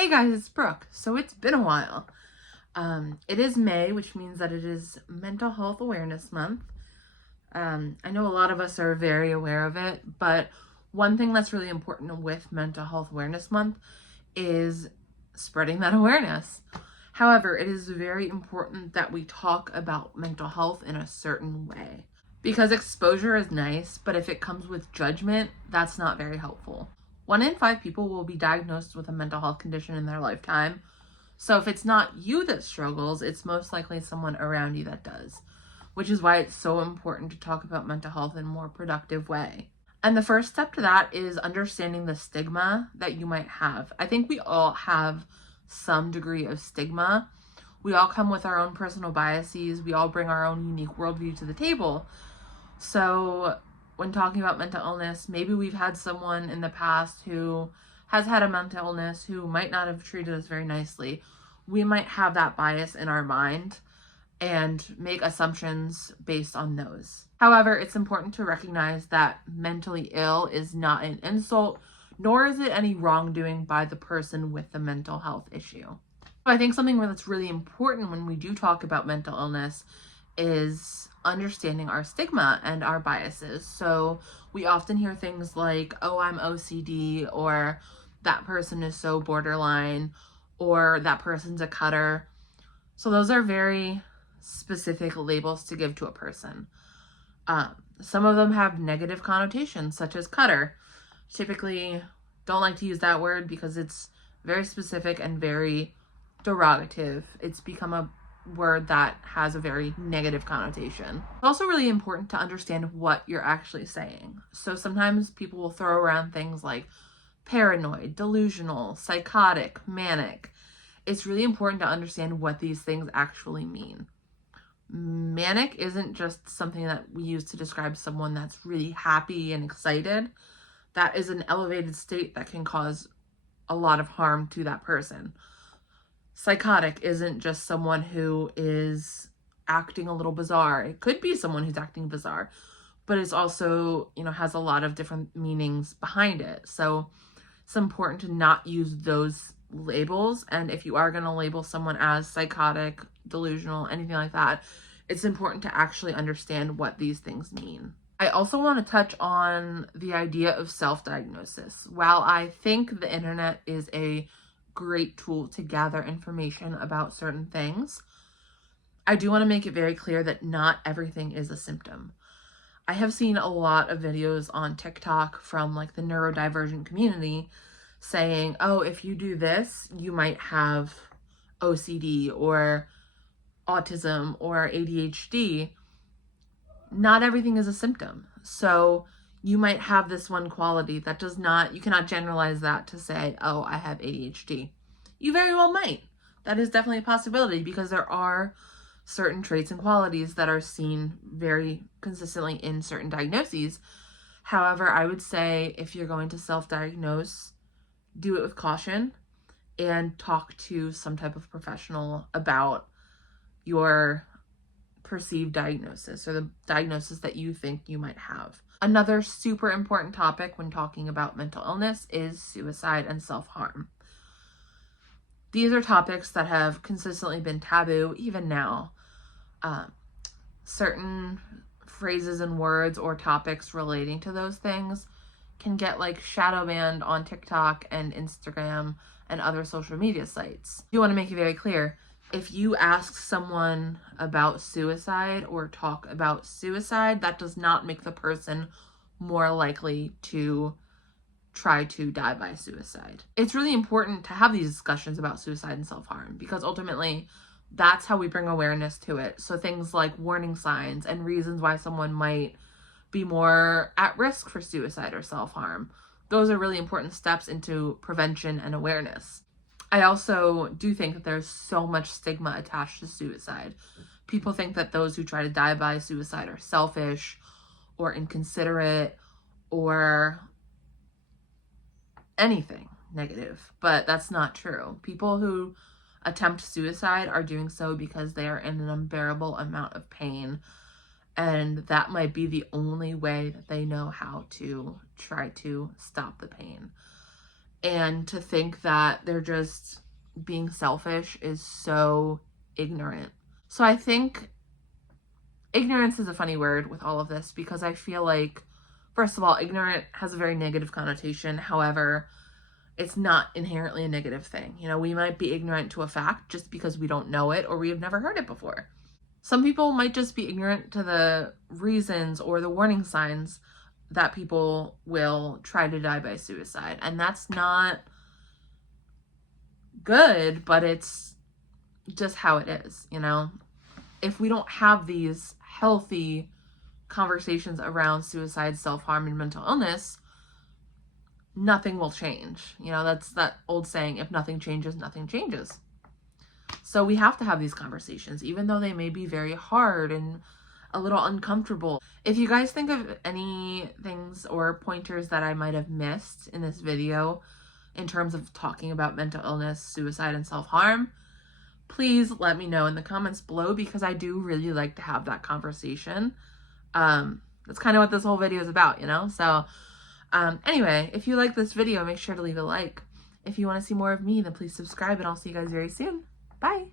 Hey guys, it's Brooke. So it's been a while. It is May, which means that it is Mental Health Awareness Month. I know a lot of us are very aware of it, but one thing that's really important with Mental Health Awareness Month is spreading that awareness. However, it is very important that we talk about mental health in a certain way. Because exposure is nice, but if it comes with judgment, that's not very helpful. 1 in 5 people will be diagnosed with a mental health condition in their lifetime. So if it's not you that struggles, it's most likely someone around you that does, which is why it's so important to talk about mental health in a more productive way. And the first step to that is understanding the stigma that you might have. I think we all have some degree of stigma. We all come with our own personal biases. We all bring our own unique worldview to the table. So when talking about mental illness, maybe we've had someone in the past who has had a mental illness who might not have treated us very nicely. We might have that bias in our mind and make assumptions based on those. However, it's important to recognize that mentally ill is not an insult, nor is it any wrongdoing by the person with the mental health issue. I think something that's really important when we do talk about mental illness is understanding our stigma and our biases. So we often hear things like, oh, I'm OCD, or that person is so borderline, or that person's a cutter. So those are very specific labels to give to a person. Some of them have negative connotations, such as cutter. Typically don't like to use that word because it's very specific and very derogative. It's become a word that has a very negative connotation. It's also really important to understand what you're actually saying. So sometimes people will throw around things like paranoid, delusional, psychotic, manic. It's really important to understand what these things actually mean. Manic isn't just something that we use to describe someone that's really happy and excited. That is an elevated state that can cause a lot of harm to that person. Psychotic isn't just someone who is acting a little bizarre. It could be someone who's acting bizarre, but it's also, has a lot of different meanings behind it. So it's important to not use those labels. And if you are going to label someone as psychotic, delusional, anything like that, it's important to actually understand what these things mean. I also want to touch on the idea of self-diagnosis. While I think the internet is a great tool to gather information about certain things, I do want to make it very clear that not everything is a symptom. I have seen a lot of videos on TikTok from the neurodivergent community saying, oh, if you do this, you might have OCD or autism or ADHD. Not everything is a symptom. So you might have this one quality that you cannot generalize that to say, oh, I have ADHD. You very well might. That is definitely a possibility because there are certain traits and qualities that are seen very consistently in certain diagnoses. However, I would say if you're going to self-diagnose, do it with caution and talk to some type of professional about your perceived diagnosis or the diagnosis that you think you might have. Another super important topic when talking about mental illness is suicide and self-harm. These are topics that have consistently been taboo even now. Certain phrases and words or topics relating to those things can get shadow banned on TikTok and Instagram and other social media sites. You want to make it very clear. If you ask someone about suicide or talk about suicide, that does not make the person more likely to try to die by suicide. It's really important to have these discussions about suicide and self-harm because ultimately that's how we bring awareness to it. So things like warning signs and reasons why someone might be more at risk for suicide or self-harm. Those are really important steps into prevention and awareness. I also do think that there's so much stigma attached to suicide. People think that those who try to die by suicide are selfish or inconsiderate or anything negative, but that's not true. People who attempt suicide are doing so because they are in an unbearable amount of pain, and that might be the only way that they know how to try to stop the pain. And to think that they're just being selfish is so ignorant. So I think ignorance is a funny word with all of this, because I feel like, first of all, ignorant has a very negative connotation. However, it's not inherently a negative thing. You know, we might be ignorant to a fact just because we don't know it or we have never heard it before. Some people might just be ignorant to the reasons or the warning signs that people will try to die by suicide. And that's not good, but it's just how it is, you know? If we don't have these healthy conversations around suicide, self-harm, and mental illness, nothing will change. You know, that's that old saying, if nothing changes, nothing changes. So we have to have these conversations, even though they may be very hard and a little uncomfortable. If you guys think of any things or pointers that I might have missed in this video in terms of talking about mental illness, suicide, and self-harm, please let me know in the comments below, because I do really like to have that conversation. That's kind of what this whole video is about, you know? So anyway, if you like this video, make sure to leave a like. If you want to see more of me, then please subscribe, and I'll see you guys very soon. Bye.